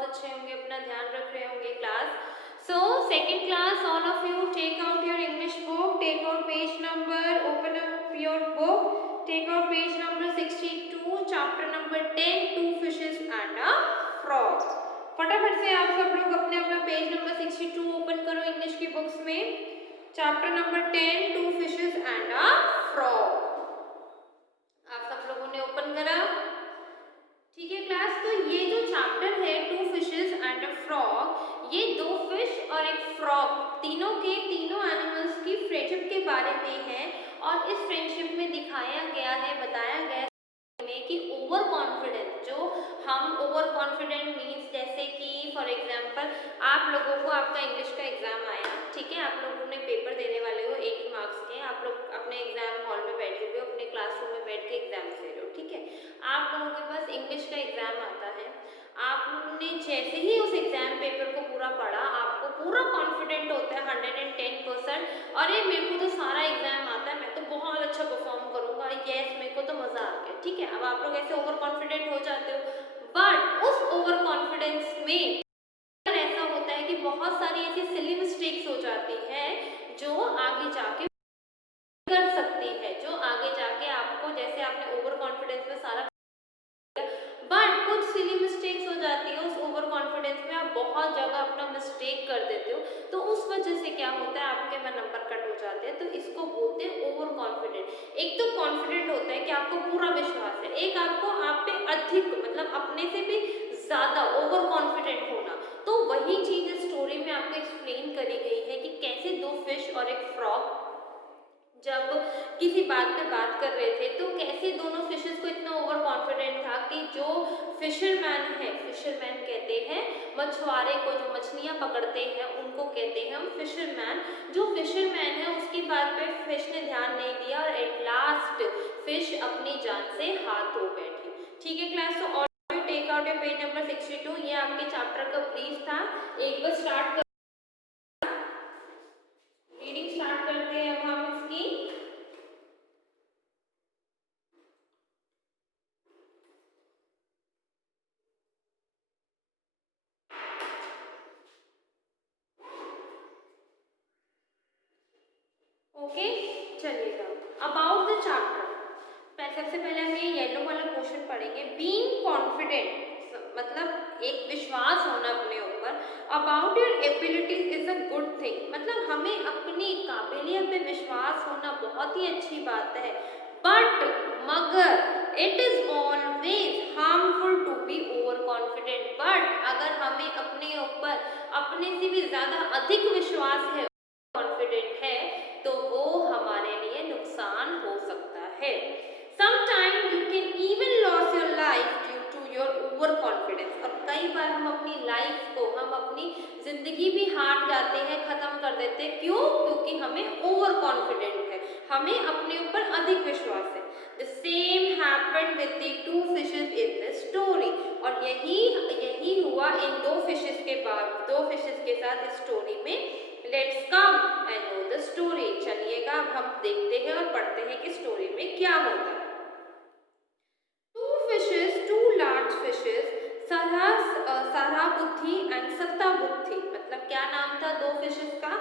बहुत अच्छे होंगे, अपना ध्यान रख रहे होंगे class. So second class, all of you take out your English book, take out page number, open up your book, take out page number 62, chapter number 10, two fishes and a frog. फटाफट से आप सब लोग अपने अपना page number 62 open करो English की books में, chapter number 10, two fishes and a frog. आप सब लोगों ने ओपन करा? ठीक है क्लास, तो ये जो चैप्टर है two fishes and a frog, ये दो फिश और एक फ्रॉग, तीनों एनिमल्स की फ्रेंडशिप के बारे में है। और इस फ्रेंडशिप में दिखाया गया है, बताया गया है कि ओवर कॉन्फिडेंस, जो हम ओवर कॉन्फिडेंट मीन्स जैसे कि फॉर एग्जांपल आप लोगों को आपका इंग्लिश का एग्जाम आया, ठीक है, आप लोगों ने पेपर देने वाले हो 80 मार्क्स के, आप लोग अपने एग्जाम हॉल में बैठे हुए अपने क्लासरूम में बैठ के एग्जाम दे रहे हो, ठीक है, आप लोगों के पास इंग्लिश का एग्जाम आता है, आपने जैसे ही उस एग्जाम पेपर को पूरा पढ़ा, आपको पूरा कॉन्फिडेंट होता है 110%, अरे मेरे को तो सारा एग्जाम आता है, मैं तो बहुत अच्छा परफॉर्म करूंगा, यस मेरे को तो मजा आ गया, ठीक है, अब आप लोग ऐसे ओवर कॉन्फिडेंट हो जाते हो। बट उस ओवर कॉन्फिडेंस में ऐसा होता है कि बहुत सारी ऐसी सिली मिस्टेक्स हो जाती है जो आगे जाके कर सकती है, जो आगे जाके आपको, जैसे आपने ओवर कॉन्फिडेंस में सारा, बट कुछ सिली मिस्टेक्स हो जाती है उस ओवर कॉन्फिडेंस में, आप बहुत जगह अपना मिस्टेक कर देते हो, तो उस वजह से क्या होता है, आपके में नंबर कट हो जाते हैं, तो इसको बोलते हैं ओवर कॉन्फिडेंट। एक तो कॉन्फिडेंट होता है कि आपको पूरा विश्वास है, एक आपको आप पे अधिक, मतलब अपने से भी ज्यादा ओवर कॉन्फिडेंट होना। तो वही चीज स्टोरी में आपको एक्सप्लेन करी गई है कि कैसे दो फिश और एक फ्रॉग जब किसी बात पे बात कर रहे थे, तो कैसे दोनों फिशेस को इतना ओवर कॉन्फिडेंट था कि जो फिशरमैन है, फिशरमैन कहते हैं मछुआरे को, जो मछलियां पकड़ते हैं उनको कहते हैं हम फिशरमैन, जो फिशरमैन है उसकी बात पे फिश ने ध्यान नहीं दिया और एट लास्ट फिश अपनी जान से हाथ धो बैठी। ठीक है क्लास, तो और टेक आउट पेज नंबर 62, ये आपके चैप्टर का ब्रीफ था। एक बार स्टार्ट कर, रीडिंग स्टार्ट करते हैं अब हम इसकी। ओके, चलिएगा अबाउट द चैप्टर, सबसे पहले हम ये येलो वाला क्वेश्चन पढ़ेंगे। बीइंग कॉन्फिडेंट मतलब एक विश्वास होना अपने ऊपर, about your abilities is a good thing, मतलब हमें अपनी काबिलियत पे विश्वास होना बहुत ही अच्छी बात है, बट मगर it is always harmful to be over confident, but अगर हमें अपने ऊपर अपने से भी ज्यादा अधिक विश्वास है, कॉन्फिडेंट है, तो वो हमारे लिए नुकसान हो सकता है। Sometimes you can even lose your life due to your over confidence, और कई बार हम अपनी लाइफ को, हम अपनी जिंदगी भी हार जाते हैं, खत्म कर देते हैं, क्यों? क्योंकि हमें ओवर कॉन्फिडेंट है, हमें अपने ऊपर अधिक विश्वास है। The same happened with the two fishes in this story, और यही हुआ इन दो फिशेस के बाद, दो फिशेस के साथ इस स्टोरी में। Let's come and know the story, चलिएगा अब हम देखते हैं और पढ़ते हैं कि स्टोरी में क्या होता है। Two fishes, two large fishes, Sarahabuddhi and Sattabuddhi, मतलब क्या नाम था दो फिशेस का?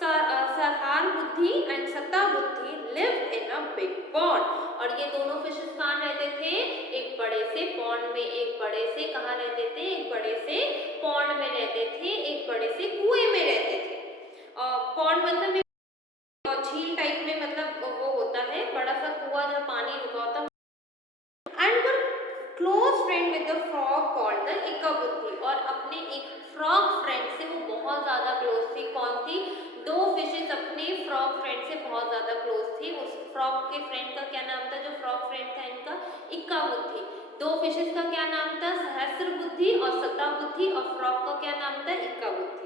Sarahabuddhi and Sattabuddhi lived in a big pond, और ये दोनों फिशेस कहाँ रहते थे? एक बड़े से पॉन्ड में, एक बड़े से कहाँ रहते थे? एक बड़े से पॉन्ड में रहते थे, एक बड़े से कुएं में रहते थे। पॉन्ड मतलब झील टाइप में, मतलब वो होता है बड़ा सा कुआं जहाँ पानी रुका होता है। And were close friend with the frog called the Ekabuddhi, और अपने एक फ्रॉग फ्रेंड से वो बहुत ज्यादा क्लोज थी। कौन थी? दो फिशेस अपने फ्रॉग फ्रेंड से बहुत ज्यादा क्लोज थी। उस फ्रॉग के फ्रेंड का क्या नाम था? जो फ्रॉग फ्रेंड था इनका, इकाबुद्धि। दो फिशेस का क्या नाम था? सहस्त्रबुद्धि और सत्ताबुद्धि, और फ्रॉग का क्या नाम था? इकाबुद्धि।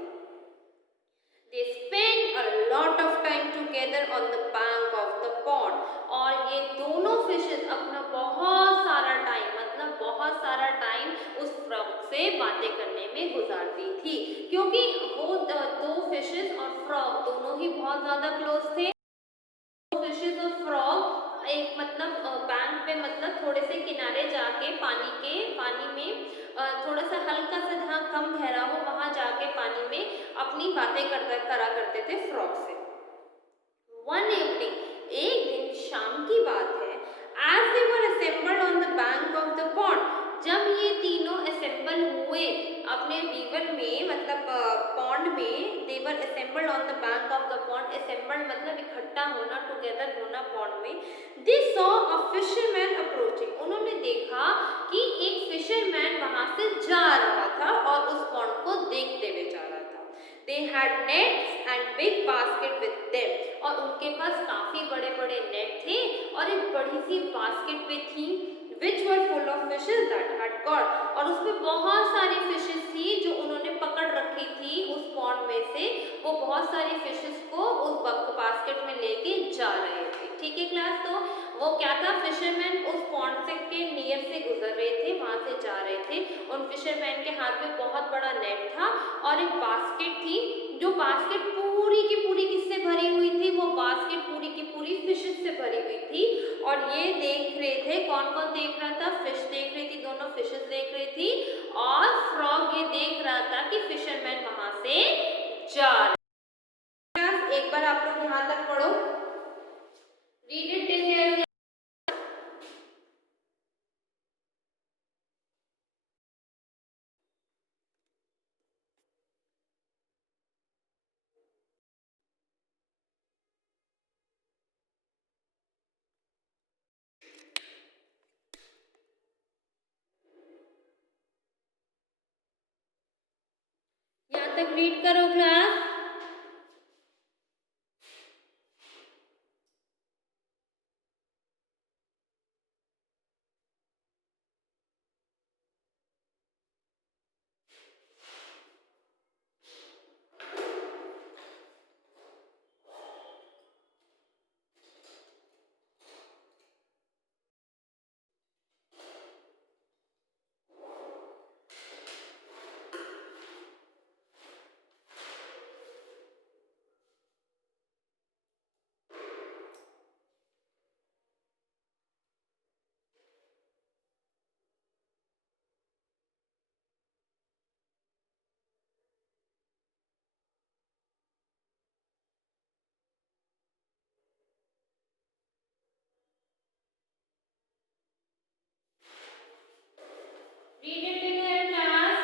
They spend a lot of time together on the bank of the pond, और ये दोनों फिशेस अपना बहुत सारा टाइम, मतलब बहुत सारा टाइम उस फ्रॉग से बातें करने में गुजारती थी, क्योंकि वो दो फिशेस और फ्रॉग दोनों ही बहुत ज्यादा क्लोज थे। फिशेस और फ्रॉग एक मतलब बैंक पे, मतलब थोड़े से किनारे जाके पानी में थोड़ा सा हल्का सा जहाँ कम गहरा हो वहाँ जाके पानी में अपनी बातें करा करते थे फ्रॉग से। वन इवनिंग, एक दिन शाम की बात है, as they were assembled on the bank of the pond, जब ये तीनों असेंबल हुए अपने रीवर में मतलब पॉन्ड में, they were assembled on the bank of the pond, assembled मतलब इकट्ठा होना, टुगेदर होना पॉन्ड में, they saw a fisherman approaching, उन्होंने देखा कि एक फिशरमैन वहां से जा रहा था और उस पॉन्ड को देखते हुए जा रहा था। They had nets and big basket with them, और उनके पास काफी बड़े बड़े नेट थे और एक बड़ी सी बास्केट भी थी, which were full of fishes that had caught, और उसमें बहुत सारी फिशेस थी जो उन्होंने पकड़ रखी थी उस पॉन्ड में से, वो बहुत सारी फिशेस को उस बास्केट में लेके जा रहे थे। ठीक है क्लास, तो वो क्या था, फिशरमैन उस पॉन्ड से के नियर से गुजर रहे थे, वहां से जा रहे थे। उन फिशरमैन के हाथ में बहुत बड़ा नेट था और एक बास्केट थी, जो बास्केट पूरी की पूरी किससे भरी हुई थी, वो बास्केट पूरी की पूरी फिशेस से भरी हुई थी। और ये देख रहे थे, कौन कौन देख रहा था, फिश देख रही थी, दोनों फिशेस देख रही थी, और फ्रॉग ये देख रहा था कि फिशरमैन वहां से जा रहे। एक बार आप लोग यहाँ तक पढ़ो, रीड इट टिल हियर। यहाँ तक रीड करो class. Read it in your class.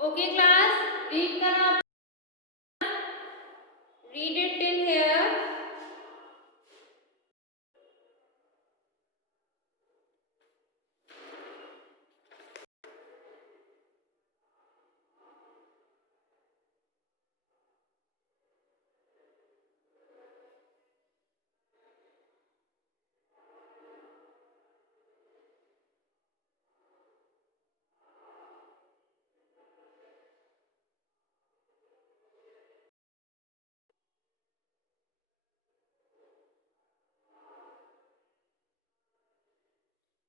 Okay class, read करा, read it till here.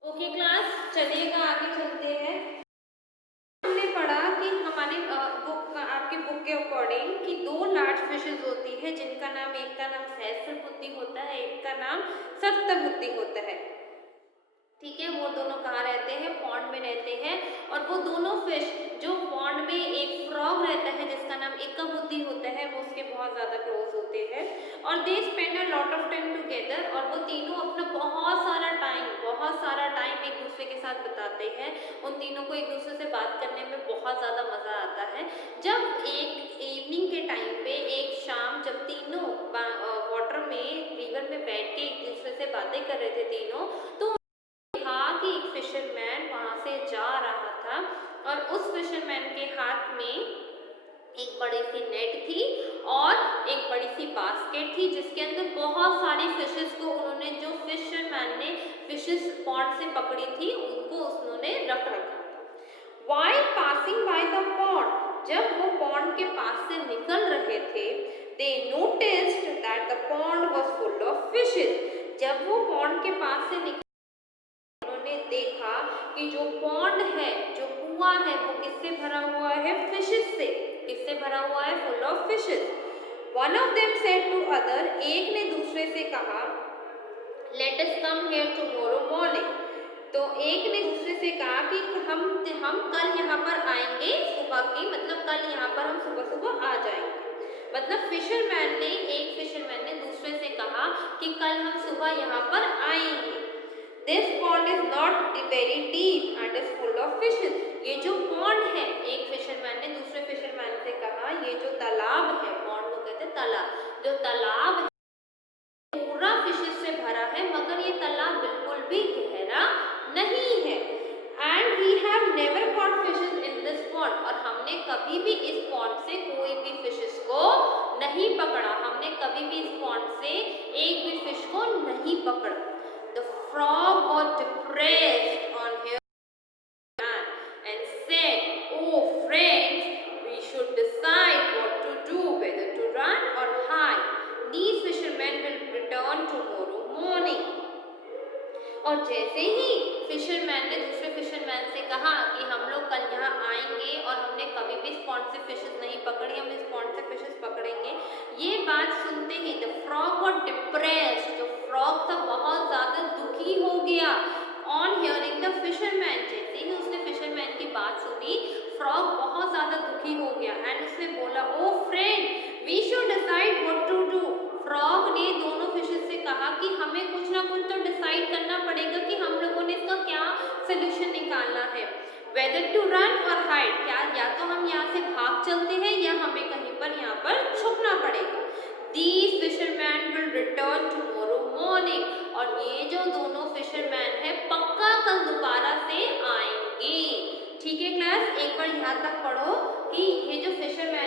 Okay class, चलिएगा आगे चलते हैं। हमने पढ़ा कि हमारे बुक, आपके बुक के अकॉर्डिंग कि दो लार्ज फिशेस होती है जिनका नाम, एक का नाम सहस्त्र बुद्धि होता है, एक का नाम सप्त बुद्धि होता है। ठीक है, वो दोनों कहाँ रहते हैं, पॉन्ड में रहते हैं। और वो दोनों फिश जो पॉन्ड में, एक फ्रॉग रहता है जिसका नाम एक का बुद्धि होता है, वो उसके बहुत ज़्यादा क्लोज होते हैं। है और they spend a lot of time together और वो तीनों अपना बहुत सारा टाइम एक दूसरे के साथ बिताते हैं। उन तीनों को एक दूसरे से बात करने में बहुत ज़्यादा मज़ा आता है। जब एक इवनिंग के टाइम पे एक शाम जब तीनों वाटर में रिवर में बैठ के एक दूसरे से बातें कर रहे थे तीनों, तो देखा कि एक फिशरमैन वहाँ से जा रहा था और उस फिशरमैन के हाथ में एक बड़ी सी नेट थी और एक बड़ी सी बास्केट थी जिसके अंदर बहुत सारी फिशेस को उन्होंने, जो फिशरमैन ने फिशेस पॉन्ड से पकड़ी थी उनको उन्होंने रख रखा था। While passing by the pond, जब वो पॉन्ड के पास से निकल रहे थे, they noticed that the pond was full of fishes. जब वो पॉन्ड के पास से निकल, उन्होंने देखा कि जो पॉन्ड है, जो कुआं है, वो किससे भरा हुआ है? फिशेस से। किससे भरा हुआ है? Full of fishes. One of them said to other, एक ने दूसरे से कहा, let us come here tomorrow morning. तो एक ने दूसरे से कहा कि हम कल यहाँ पर आएंगे सुबह की, मतलब कल यहाँ पर हम सुबह सुबह आ जाएंगे। मतलब एक फिशरमैन ने दूसरे से कहा कि कल हम सुबह यहाँ पर आएंगे। This pond is not very deep and is full of fishes. ये जो पॉन्ड है, एक फिशरमैन ने दूसरे फिशरमैन से कहा, ये जो तालाब है, पॉन्ड को कहते हैं तालाब, जो तालाब है पूरा फिशेस से भरा है, मगर ये तालाब बिल्कुल भी गहरा नहीं है। And we have never caught fishes in this pond. और हमने कभी भी इस पॉन्ड से कोई भी फिशेस को नहीं पकड़ा। हमने कभी भी इस पॉन्ड से एक भी फिश को नहीं पकड़ा। The frog got depressed on hearing that and said, "Oh friends, we should decide what to do, whether to run or hide. These fishermen will return tomorrow morning." और जैसे ही फिशरमैन ने दूसरे फिशरमैन से कहा कि हम लोग कल यहाँ आएंगे और हमने कभी भी इस पॉन्ड से फिशेस नहीं पकड़ी, हम इस पॉन्ड से फिशेस पकड़ेंगे, ये बात सुनते ही द फ्रॉग गॉट डिप्रेस्ड, जो फ्रॉग था बहुत ज़्यादा दुखी हो गया। ऑन हियरिंग द फिशरमैन, जैसे ही उसने फिशरमैन की बात सुनी, फ्रॉग बहुत ज़्यादा दुखी हो गया एंड उसने बोला, O friend, we should decide what to do. Frog ने दोनों फिशेस से कहा कि हमें कुछ ना कुछ तो डिसाइड करना पड़ेगा कि हम लोगों ने इसका क्या सोल्यूशन निकालना है। वेदर टू रन और हाइड, क्या या तो हम यहाँ से भाग चलते हैं या हमें कहीं पर यहाँ पर छुपना पड़ेगा। These fishermen will return tomorrow morning, और ये जो दोनों फिशरमैन है पक्का कल दोबारा से आएंगे। ठीक है क्लास, एक बार यहाँ तक पढ़ो कि ये जो फिशरमैन